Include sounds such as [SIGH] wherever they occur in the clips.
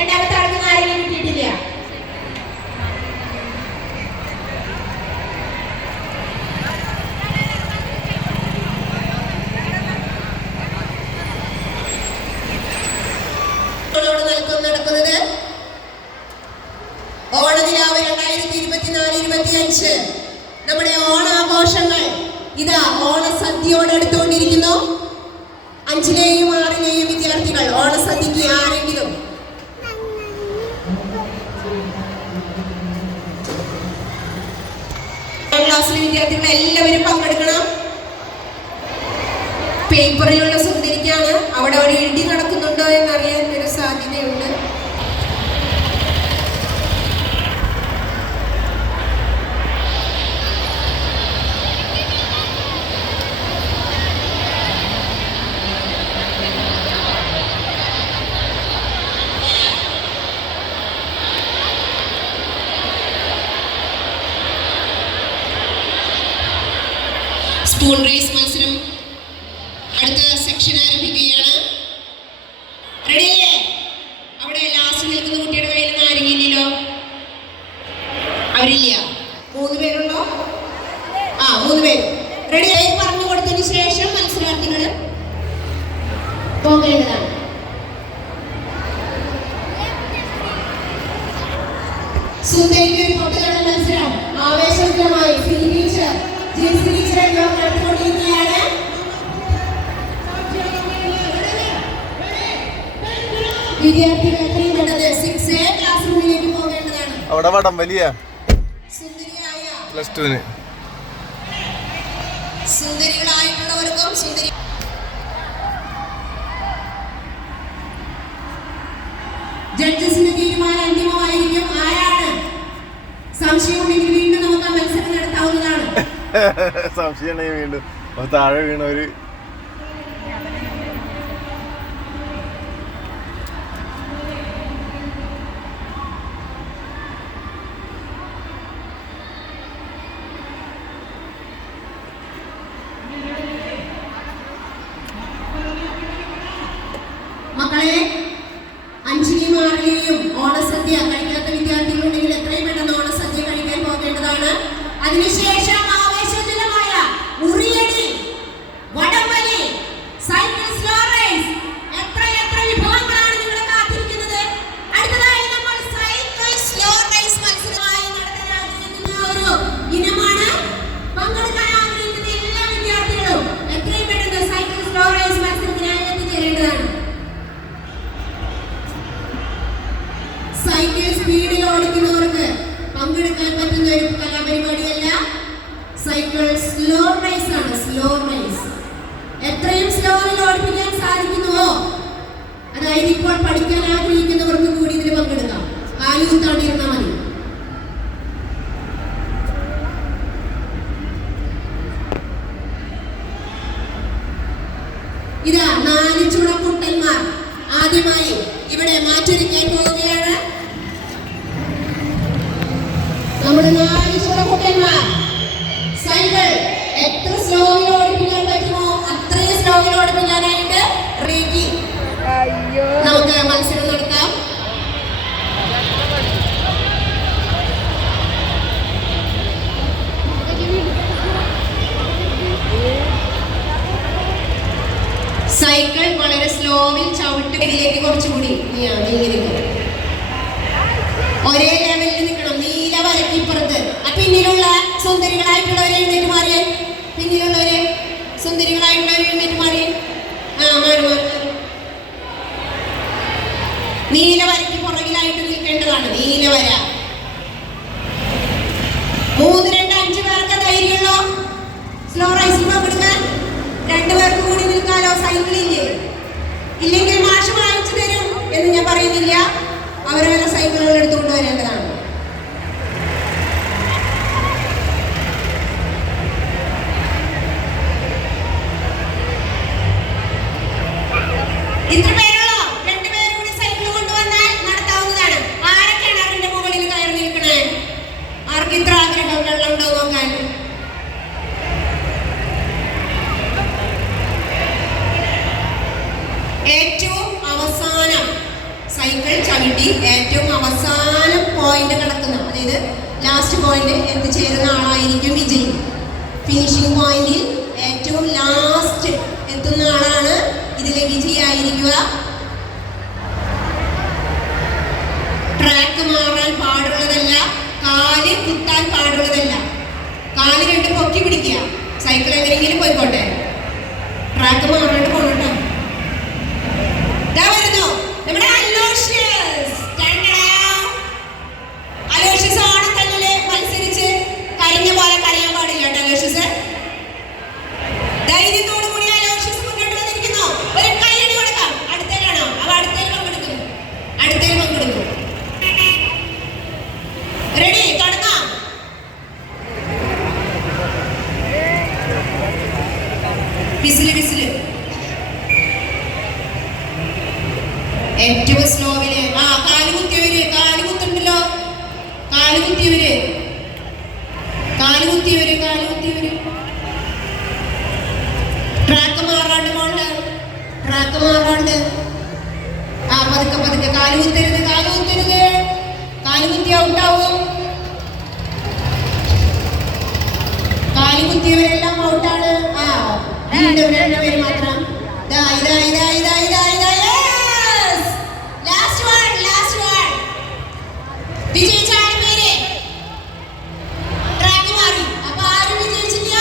രണ്ടാമത്തെ ആൾക്ക് ആരെങ്കിലും കിട്ടിയിട്ടില്ല? നടക്കുന്നത് ഓണനിലാവ് രണ്ടായിരത്തി ഇരുപത്തിനാല് ഇരുപത്തി അഞ്ച് നമ്മുടെ ഓണാഘോഷങ്ങൾ ഇതാ ഓണസദ്യയോട് എടുത്തുകൊണ്ടിരിക്കുന്നു അഞ്ചിലെയും ആറിലെയും വിദ്യാർത്ഥികൾ ഓണസദ്യക്ക് ആരെങ്കിലും ക്ലാസ്സിലെ വിദ്യാർത്ഥികൾ എല്ലാവരും പങ്കെടുക്കണം. പേപ്പറിലുള്ള സുന്ദരിക്കാണ് അവിടെ ഒരു ഇടി നടക്കുന്നുണ്ടോ എന്നറിയാൻ ഒരു സാധ്യതയുണ്ട് സ്പൂൺ റേസ് മത്സരം അടുത്ത സെക്ഷൻ ആരംഭിക്കുകയാണ്. റെഡിയല്ലേ അവിടെ ലാസ്റ്റ് നിൽക്കുന്ന കുട്ടിയുടെ കയ്യിൽ ആരെങ്കിലോ അവരില്ല. മൂന്ന് പേരുണ്ടോ? ആ മൂന്ന് പേര്. റെഡി ആയി പറഞ്ഞു കൊടുത്തതിന് ശേഷം മത്സരാർത്ഥികൾ പോകേണ്ടതാണ്. സുന്ദരിക്ക് ഒരു പൊട്ടുകടൽ അവിടെ വടം വലിയ. പ്ലസ് ടുവിന് സുന്ദരികളായിട്ടുള്ളവർക്കും സുന്ദരി ജഡ്ജസിന്റെ തീരുമാനം അന്തിമമായിരിക്കും. ആരാണ്? സംശയമുണ്ടെങ്കിൽ വീണ്ടും നമുക്ക് ആ മത്സരം നടത്താവുന്നതാണ്. [LAUGHS] സംശയം ഉണ്ടെങ്കിൽ വീണ്ടും താഴെ വീണ മക്കളെ അഞ്ചിലെയും ആറിലെയും ഓണസദ്യ കഴിക്കാത്ത വിദ്യാർത്ഥികളുണ്ടെങ്കിൽ എത്രയും പെട്ടെന്ന് ഓണസദ്യ കഴിക്കാൻ പോകേണ്ടതാണ് അതിനുശേഷം ആവേശജനമായ ഉറിയടി വടംവലി സൈക്കിൾ സ്ലോ റേസ് എത്ര എത്ര വിഭവങ്ങളാണ് നിങ്ങളെ കാത്തിരിക്കുന്നത് അടുത്തതായി നമ്മൾ സൈക്കിൾ സ്ലോ റേസ് മത്സരമായി നടത്താൻ ആഗ്രഹിക്കുന്ന ഒരു ഇനമാണ് പങ്കെടുക്കാൻ ആഗ്രഹിക്കുന്ന എല്ലാ വിദ്യാർത്ഥികളും എത്രയും പെട്ടെന്ന് സൈക്കിൾ സ്ലോ റേസ് മത്സരത്തിനായി എത്തിച്ചേരേണ്ടതാണ് സൈക്കിൾ സ്പീഡിൽ ഓടിക്കുന്നവർക്ക് പങ്കെടുക്കാൻ പറ്റുന്ന ഒരു കലാപരിപാടിയല്ല സൈക്കിൾ സ്ലോ റേസ് ആണ്. സ്ലോ റേസ് എത്രയും സ്ലോയിൽ ഓടിപ്പിക്കാൻ സാധിക്കുന്നുവോ? അതായത് ഇപ്പോൾ പഠിക്കാൻ ആഗ്രഹിക്കുന്നവർക്ക് കൂടി ഇതിൽ പങ്കെടുക്കാം. കാലുകുത്താണ്ടിരുന്നാൽ മതി. ഇതാ നാല് ചുണക്കുട്ടന്മാർ. ആദ്യമായി ഇവിടെ മാറ്റൊരുക്കാൻ പോവുകയാണ്. നമ്മുടെ നാല് ചുണക്കുട്ടന്മാർ സൈക്കിൾ എത്ര സ്ലോയിൽ ഓടിപ്പിക്കാൻ പറ്റുമോ? അത്രയും സ്ലോയിൽ ഓടിപ്പിക്കാനായിട്ട് റെഡി നമുക്ക് മത്സരം സുന്ദരികളായിട്ടുള്ളവരെ എഴുന്നേറ്റ് മാറിയേ. പിന്നിലുള്ളവരെ സുന്ദരികളായിട്ടുള്ളവരെ എഴുന്നേറ്റ് മാറിയേ. ആ മാറി മാറി നീലവരയ്ക്ക് നീല വരയ്ക്ക് പുറകിലായിട്ട് നിൽക്കേണ്ടതാണ്. നീല വര മൂന്ന് രണ്ട് അഞ്ച് പേർക്ക് ധൈര്യമുള്ളോ? സ്ലോ റൈസിൽ പങ്കെടുക്കാൻ രണ്ടു പേർക്ക് കൂടി നിൽക്കാലോ? സൈക്കിളില്ലേ ഇല്ലെങ്കിൽ മാഷ് വാങ്ങിച്ചു തരും എന്ന് ഞാൻ പറയുന്നില്ല. അവരവരെ സൈക്കിളുകൾ എടുത്തുകൊണ്ട് വരേണ്ടതാണ് ഇത്ര പേരുള്ളോ രണ്ടുപേരും കൂടി സൈക്കിൾ കൊണ്ടുവന്നാൽ നടത്താവുന്നതാണ് ആരെ കിണറിന്റെ മുകളിൽ ഇത്ര ആഗ്രഹം വെള്ളം ഉണ്ടോ നോക്കാൻ? ഏറ്റവും അവസാനം സൈക്കിൾ ചവിട്ടി അതായത് ലാസ്റ്റ് പോയിന്റ് എത്തിച്ചേരുന്ന ആളായിരിക്കും വിജയി. ഫിനിഷിംഗ് പോയിന്റിൽ ഏറ്റവും ലാസ്റ്റ് എത്തുന്ന ആളാണ് ഇതിലെ വിജയായിരിക്കുക ട്രാക്ക് മാറാൻ പാടുള്ളതല്ല കാൽ കുത്താൻ പാടുള്ളതല്ല. കാൽ രണ്ട് പൊക്കി പിടിക്കുക. സൈക്കിൾ എങ്ങനെയെങ്കിലും പോയിക്കോട്ടെ. ട്രാക്ക് മാറാണ്ട് വിസിൽ വിസിൽ ഏറ്റവും സ്ലോവിൽ ആ കാൽ കുത്തിയവര് കാൽ കുത്തുണ്ടല്ലോ. കാൽ ട്രാക്ക് മാറാണ്ട് പോണ്ട് ട്രാക്ക് മാറാണ്ട്. ആ പതുക്കെ പതുക്കെ. കാൽ കുത്തരുത് കാൽ കുത്തരുത്. ഔട്ടാവും കാൽ ഔട്ടാണ് വീണ്ടും രണ്ടുപേര് മാത്രം. ദാ ഇതാ ഇതാ ഇതാ ഇതാ ഇതാ last one last one one. വിജയിച്ച ആളുടെ പേര്. ട്രാക്ക് മാറി. അപ്പൊ ആരും വിജയിച്ചില്ല.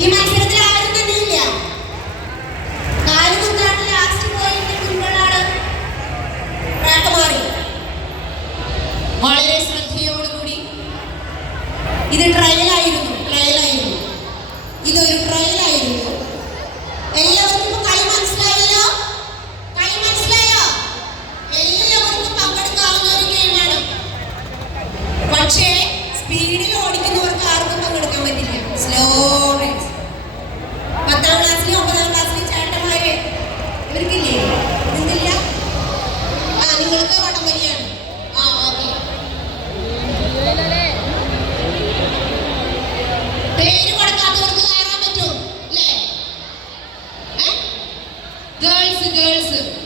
ഈ മത്സരത്തിൽ ആരും തന്നെ ഇല്ല കാൽ കുത്താണ് ലാസ്റ്റ് പോയിന്റ് മുൻപുള്ളാണ് ട്രാക്ക് മാറി. വളരെ ശ്രദ്ധയോടുകൂടി ഇത് ട്രയലായിരുന്നു Happy Girls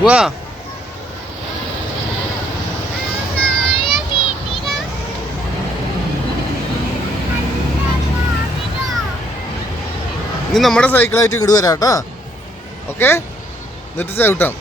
പോവാ. ഇനി നമ്മുടെ സൈക്കിളായിട്ട് ഇങ്ങോട്ട് വരാം കേട്ടോ. ഓക്കെ എന്നിട്ട് ചവിട്ടാം.